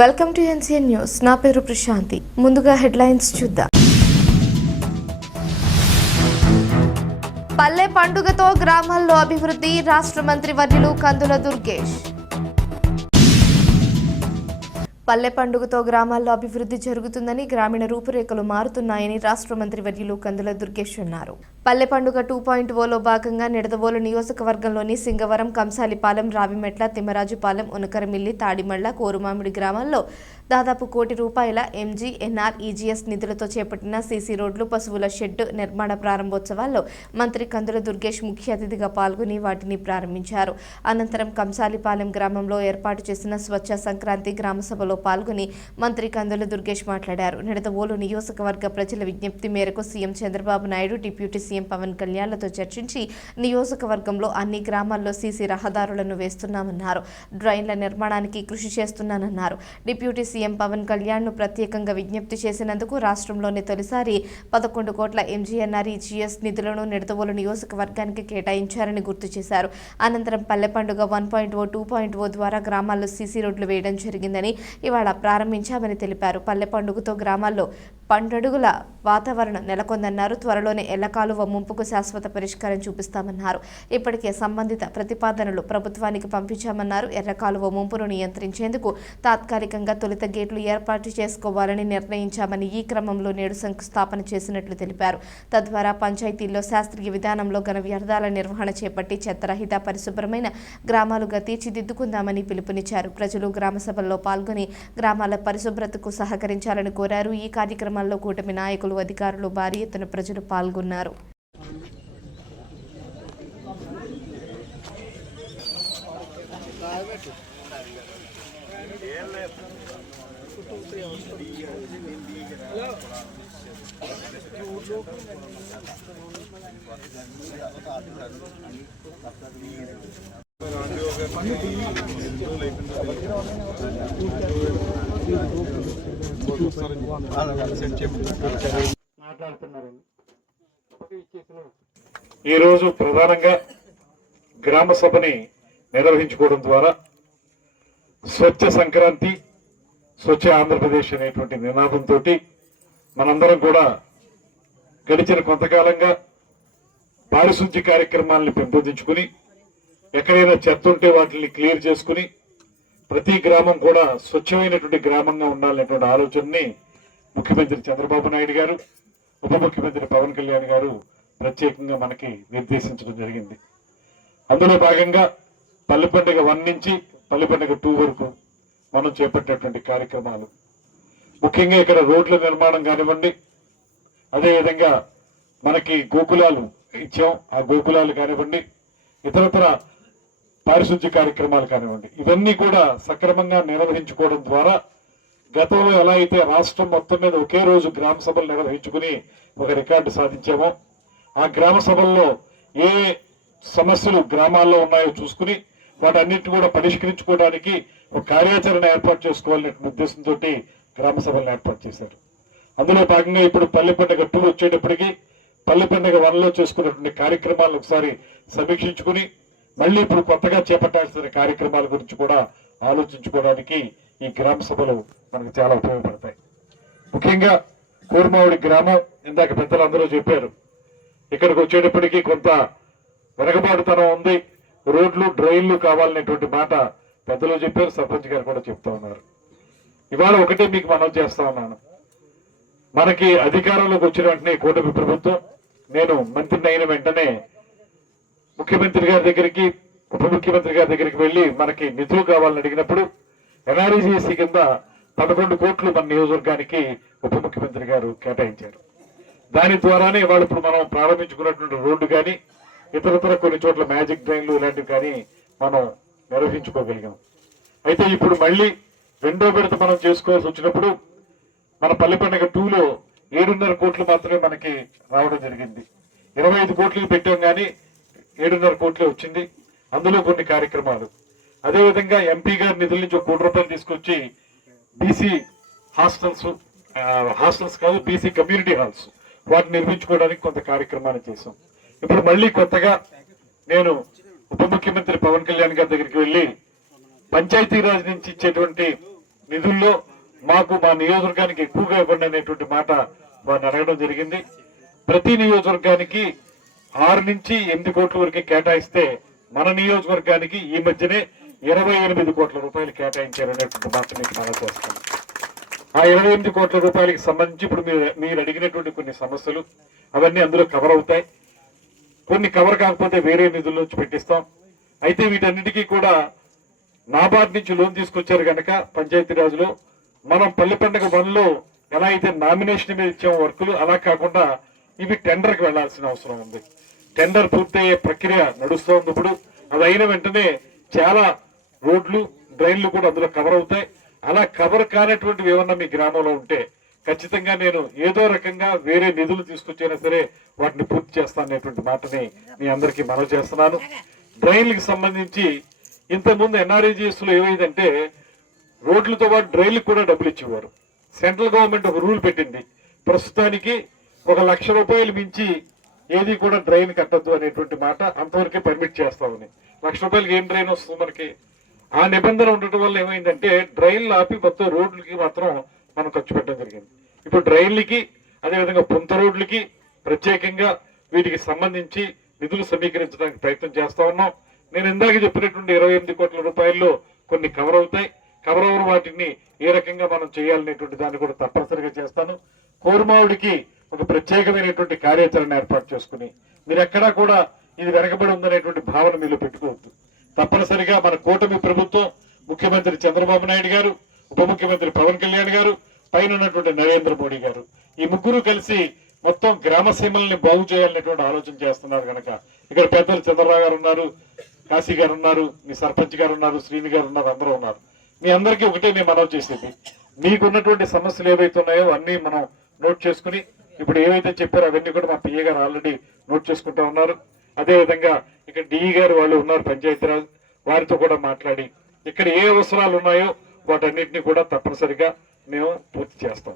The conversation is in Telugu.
Welcome to NCN news. నా పేరు ప్రశాంతి. ముందుగా హెడ్లైన్స్ చూద్దాం. పల్లె పండుగతో గ్రామాల్లో అభివృద్ధి రాష్ట్ర మంత్రి వర్యులు కందుల దుర్గేష్. పల్లె పండుగతో గ్రామాల్లో అభివృద్ధి జరుగుతుందని గ్రామీణ రూపురేఖలు మారుతున్నాయని రాష్ట్ర మంత్రి వర్యులు కందుల దుర్గేష్ అన్నారు. పల్లె పండుగ టూ పాయింట్ ఓలో భాగంగా నిడదవోలు నియోజకవర్గంలోని సింగవరం కంసాలిపాలెం రావిమెట్ల తిమ్మరాజుపాలెం ఉనకరమిల్లి తాడిమళ్ళ కోరుమామిడి గ్రామాల్లో దాదాపు కోటి రూపాయల ఎంజీ ఎన్ఆర్ ఈజీఎస్ నిధులతో చేపట్టిన సీసీ రోడ్లు పశువుల షెడ్ నిర్మాణ ప్రారంభోత్సవాల్లో మంత్రి కందుల దుర్గేష్ ముఖ్య అతిథిగా పాల్గొని వాటిని ప్రారంభించారు. అనంతరం కంసాలిపాలెం గ్రామంలో ఏర్పాటు చేసిన స్వచ్ఛ సంక్రాంతి గ్రామసభలో పాల్గొని మంత్రి కందుల దుర్గేష్ మాట్లాడారు. నిడదవోలు నియోజకవర్గ ప్రజల విజ్ఞప్తి మేరకు CM Chandrababu Naidu deputy CM Pavan కళ్యాణ్లతో చర్చించి నియోజకవర్గంలో అన్ని గ్రామాల్లో సీసీ రహదారులను వేస్తున్నామన్నారు. డ్రైన్ల నిర్మాణానికి కృషి చేస్తున్నానన్నారు. డిప్యూటీ సీఎం పవన్ కళ్యాణ్ను ప్రత్యేకంగా విజ్ఞప్తి చేసినందుకు రాష్ట్రంలోనే తొలిసారి పదకొండు కోట్ల ఎంజీఎన్ఆర్ జీఎస్ నిధులను నిడదవోలు నియోజకవర్గానికి కేటాయించారని గుర్తు చేశారు. అనంతరం పల్లె పండుగ one point O two point O ద్వారా గ్రామాల్లో సీసీ రోడ్లు వేయడం జరిగిందని ఇవాళ ప్రారంభించామని తెలిపారు. పల్లె పండుగతో గ్రామాల్లో పండడుగుల వాతావరణం నెలకొందన్నారు. త్వరలోనే ఎల్లకాలువ ముంపుకు శాశ్వత పరిష్కారం చూపిస్తామన్నారు. ఇప్పటికే సంబంధిత ప్రతిపాదనలు ప్రభుత్వానికి పంపించామన్నారు. ఎర్రకాలువ ముంపును నియంత్రించేందుకు తాత్కాలికంగా తొలుత గేట్లు ఏర్పాటు చేసుకోవాలని నిర్ణయించామని ఈ క్రమంలో నేడు శంకుస్థాపన చేసినట్లు తెలిపారు. తద్వారా పంచాయతీల్లో శాస్త్రీయ విధానంలో ఘన వ్యర్థాల నిర్వహణ చేపట్టి చెత్తరహిత పరిశుభ్రమైన గ్రామాలుగా తీర్చిదిద్దుకుందామని పిలుపునిచ్చారు. ప్రజలు గ్రామ సభల్లో పాల్గొని గ్రామాల పరిశుభ్రతకు సహకరించాలని కోరారు. ఈ కార్యక్రమం కార్యక్రమాల్లో కూటమి నాయకులు అధికారులు భారీ ఎత్తున ప్రజలు పాల్గొన్నారు. మాట్లాడుతున్నారండి ఈరోజు ప్రధానంగా గ్రామ సభని నిర్వహించుకోవడం ద్వారా స్వచ్ఛ సంక్రాంతి స్వచ్ఛ ఆంధ్రప్రదేశ్ అనేటువంటి నినాదంతో మనందరం కూడా గడిచిన కొంతకాలంగా పారిశుద్ధ్య కార్యక్రమాలను పెంపొందించుకుని ఎక్కడైనా చెత్త ఉంటే వాటిని క్లియర్ చేసుకుని ప్రతి గ్రామం కూడా స్వచ్ఛమైనటువంటి గ్రామంగా ఉండాలనేటువంటి ఆలోచనని ముఖ్యమంత్రి చంద్రబాబు నాయుడు గారు ఉప ముఖ్యమంత్రి పవన్ కళ్యాణ్ గారు ప్రత్యేకంగా మనకి నిర్దేశించడం జరిగింది. అందులో భాగంగా పల్లె పండుగ వన్ నుంచి పల్లె పండుగ టూ వరకు మనం చేపట్టేటువంటి కార్యక్రమాలు. ముఖ్యంగా ఇక్కడ రోడ్ల నిర్మాణం కానివ్వండి అదేవిధంగా మనకి గోకులాలు ఇచ్చాం. ఆ గోకులాలు కానివ్వండి ఇతరతర పారిశుద్ధ్య కార్యక్రమాలు కానివ్వండి ఇవన్నీ కూడా సక్రమంగా నిర్వహించుకోవడం ద్వారా గతంలో ఎలా అయితే రాష్ట్రం మొత్తం మీద ఒకే రోజు గ్రామ సభలు నిర్వహించుకుని ఒక రికార్డు సాధించామో ఆ గ్రామ సభల్లో ఏ సమస్యలు గ్రామాల్లో ఉన్నాయో చూసుకుని వాటన్నిటిని కూడా పరిష్కరించుకోవడానికి ఒక కార్యాచరణ ఏర్పాటు చేసుకోవాలనే ఉద్దేశంతో గ్రామ సభలను ఏర్పాటు చేశారు. అందులో భాగంగా ఇప్పుడు పల్లె పండుగ టూ వచ్చేటప్పటికి పల్లె పండుగ వన్లో చేసుకున్నటువంటి కార్యక్రమాలను ఒకసారి సమీక్షించుకుని మళ్ళీ ఇప్పుడు కొత్తగా చేపట్టాల్సిన కార్యక్రమాల గురించి కూడా ఆలోచించుకోవడానికి ఈ గ్రామ సభలు మనకు చాలా ఉపయోగపడతాయి. ముఖ్యంగా కూర్మావుడి గ్రామం ఇందాక పెద్దలు అందరూ చెప్పారు. ఇక్కడికి వచ్చేటప్పటికీ కొంత వెనకబాటుతనం ఉంది. రోడ్లు డ్రైన్లు కావాలనేటువంటి మాట పెద్దలు చెప్పారు సర్పంచ్ గారు కూడా చెప్తా ఉన్నారు. ఇవాళ ఒకటే మీకు మనం చేస్తా ఉన్నాను. మనకి అధికారంలోకి వచ్చిన వెంటనే కూటమి ప్రభుత్వం నేను మంత్రిని అయిన వెంటనే ముఖ్యమంత్రి గారి దగ్గరికి ఉప ముఖ్యమంత్రి గారి దగ్గరికి వెళ్ళి మనకి నిధులు కావాలని అడిగినప్పుడు ఎన్ఆర్ఈజీఎస్సీ కింద పదకొండు కోట్లు మన నియోజకవర్గానికి ఉప ముఖ్యమంత్రి గారు కేటాయించారు. దాని ద్వారానే వాళ్ళు ఇప్పుడు మనం ప్రారంభించుకున్నటువంటి రోడ్డు కానీ ఇతరతర కొన్ని చోట్ల మ్యాజిక్ డ్రైన్లు ఇలాంటివి కానీ మనం నిర్వహించుకోగలిగాం. అయితే ఇప్పుడు మళ్ళీ రెండో విడత మనం చేసుకోవాల్సి వచ్చినప్పుడు మన పల్లె పండుగ టూలో ఏడున్నర కోట్లు మాత్రమే మనకి రావడం జరిగింది. ఇరవై ఐదు కోట్లు పెట్టాం కానీ ఏడున్నర కోట్లు వచ్చింది. అందులో కొన్ని కార్యక్రమాలు. అదేవిధంగా ఎంపీ గారి నిధుల నుంచి ఒక కోటి రూపాయలు తీసుకొచ్చి బీసీ హాస్టల్స్ హాస్టల్స్ కాదు బీసీ కమ్యూనిటీ హాల్స్ వాటిని నిర్మించుకోవడానికి కొంత కార్యక్రమాన్ని చేశాం. ఇప్పుడు మళ్ళీ కొత్తగా నేను ఉప ముఖ్యమంత్రి పవన్ కళ్యాణ్ గారి దగ్గరికి వెళ్ళి పంచాయతీరాజ్ నుంచి ఇచ్చేటువంటి నిధుల్లో మాకు మా నియోజకవర్గానికి ఎక్కువగా ఇవ్వండి అనేటువంటి మాట వారిని అడగడం జరిగింది. ప్రతి నియోజకవర్గానికి ఆరు నుంచి ఎనిమిది కోట్ల వరకు కేటాయిస్తే మన నియోజకవర్గానికి ఈ మధ్యనే ఇరవై ఎనిమిది కోట్ల రూపాయలు కేటాయించారు అనేటువంటి మాట మీకు మనం చేస్తాను ఆ ఇరవై ఎనిమిది కోట్ల రూపాయలకి సంబంధించి ఇప్పుడు మీరు మీరు అడిగినటువంటి కొన్ని సమస్యలు అవన్నీ అందులో కవర్ అవుతాయి. కొన్ని కవర్ కాకపోతే వేరే నిధుల్లోంచి పెట్టిస్తాం. అయితే వీటన్నిటికీ కూడా నాబార్డ్ నుంచి లోన్ తీసుకొచ్చారు కనుక పంచాయతీరాజ్లో. మనం పల్లె పండుగ పనులు ఎలా అయితే నామినేషన్ మీద ఇచ్చాము వర్కులు అలా కాకుండా ఇవి టెండర్కి వెళ్ళాల్సిన అవసరం ఉంది. టెండర్ పూర్తయ్యే ప్రక్రియ నడుస్తోంది ఇప్పుడు అది అయిన వెంటనే చాలా రోడ్లు డ్రైన్లు కూడా అందులో కవర్ అవుతాయి. అలా కవర్ కానటువంటివి ఏమన్నా మీ గ్రామంలో ఉంటే ఖచ్చితంగా నేను ఏదో రకంగా వేరే నిధులు తీసుకొచ్చైనా సరే వాటిని పూర్తి చేస్తాను అనేటువంటి మాటని మీ అందరికీ మనవి చేస్తున్నాను. డ్రైన్లకు సంబంధించి ఇంతకుముందు ఎన్ఆర్ఈజిఎస్లో ఏమైందంటే రోడ్లతో పాటు డ్రైన్లకు కూడా డబ్బులు ఇచ్చేవారు. సెంట్రల్ గవర్నమెంట్ ఒక రూల్ పెట్టింది. ప్రస్తుతానికి ఒక లక్ష రూపాయలు మించి ఏది కూడా డ్రైన్ కట్టద్దు అనేటువంటి మాట అంతవరకే పర్మిట్ చేస్తామని. లక్ష రూపాయలకి ఏం డ్రైన్ వస్తుంది మనకి? ఆ నిబంధన ఉండటం వల్ల ఏమైందంటే డ్రైన్లు ఆపి మొత్తం రోడ్లకి మాత్రం మనం ఖర్చు పెట్టడం జరిగింది. ఇప్పుడు డ్రైన్లకి అదేవిధంగా పుంత రోడ్లకి ప్రత్యేకంగా వీటికి సంబంధించి నిధులు సమీకరించడానికి ప్రయత్నం చేస్తా ఉన్నాం. నేను ఇందాక చెప్పినటువంటి ఇరవై ఎనిమిది కోట్ల రూపాయల్లో కొన్ని కవర్ అవుతాయి. కవర్ అవర్ వాటిని ఏ రకంగా మనం చేయాలనేటువంటి దాన్ని కూడా తప్పనిసరిగా చేస్తాను. కోరుమావుడికి ఒక ప్రత్యేకమైనటువంటి కార్యాచరణ ఏర్పాటు చేసుకుని మీరు ఎక్కడా కూడా ఇది వెనకబడి ఉందనేటువంటి భావన మీలో పెట్టుకోవద్దు. తప్పనిసరిగా మన కూటమి ప్రభుత్వం ముఖ్యమంత్రి చంద్రబాబు నాయుడు గారు ఉప ముఖ్యమంత్రి పవన్ కళ్యాణ్ గారు పైన ఉన్నటువంటి నరేంద్ర మోడీ గారు ఈ ముగ్గురు కలిసి మొత్తం గ్రామ సీమల్ని బాగు చేయాలనేటువంటి ఆలోచన చేస్తున్నారు కనుక ఇక్కడ పెద్దలు చంద్రరావు గారు ఉన్నారు కాశీ గారు ఉన్నారు మీ సర్పంచ్ గారు ఉన్నారు శ్రీని గారు ఉన్నారు అందరూ ఉన్నారు. మీ అందరికీ ఒకటే నేను మనవి చేసేది. మీకున్నటువంటి సమస్యలు ఏవైతే ఉన్నాయో అన్నీ మనం నోట్ చేసుకుని ఇప్పుడు ఏవైతే చెప్పారో అవన్నీ కూడా మా పిఏ గారు ఆల్రెడీ నోట్ చేసుకుంటా ఉన్నారు. అదేవిధంగా ఇక్కడ డిఈ గారు వాళ్ళు ఉన్నారు పంచాయతీరాజ్. వారితో కూడా మాట్లాడి ఇక్కడ ఏ అవసరాలు ఉన్నాయో వాటన్నిటిని కూడా తప్పనిసరిగా మేము పూర్తి చేస్తాం.